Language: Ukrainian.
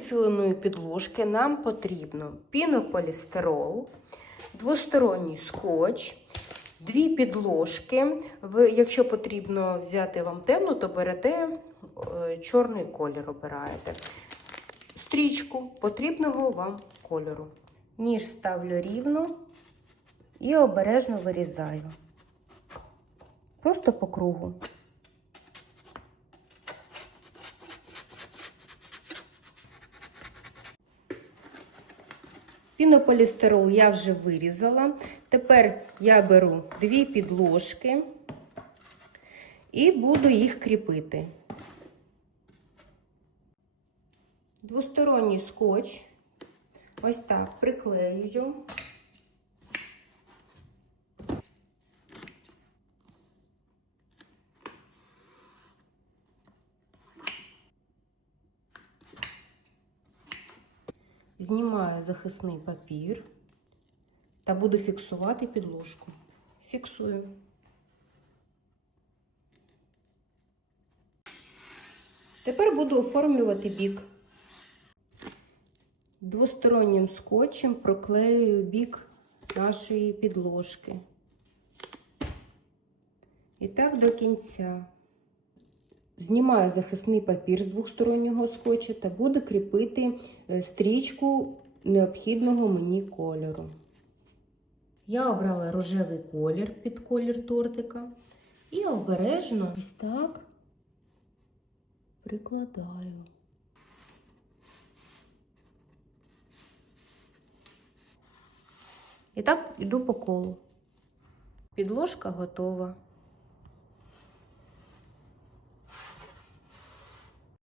підсиленої підложки нам потрібно пінополістирол, двосторонній скотч, дві підложки. Ви, якщо потрібно взяти вам темну, то берете е, чорний колір, обираєте. Стрічку потрібного вам кольору. Ніж ставлю рівно і обережно вирізаю. Просто по кругу. Пінополістирол я вже вирізала. Тепер я беру дві підложки і буду їх кріпити. Двосторонній скотч. Ось так приклеюю. Знімаю захисний папір та буду фіксувати підложку. Фіксую. Тепер буду оформлювати бік. Двостороннім скотчем проклеюю бік нашої підложки. І так до кінця. Знімаю захисний папір з двостороннього скотча та буду кріпити е, стрічку необхідного мені кольору. Я обрала рожевий колір під колір тортика і обережно ось так прикладаю. І так іду по колу. Підложка готова.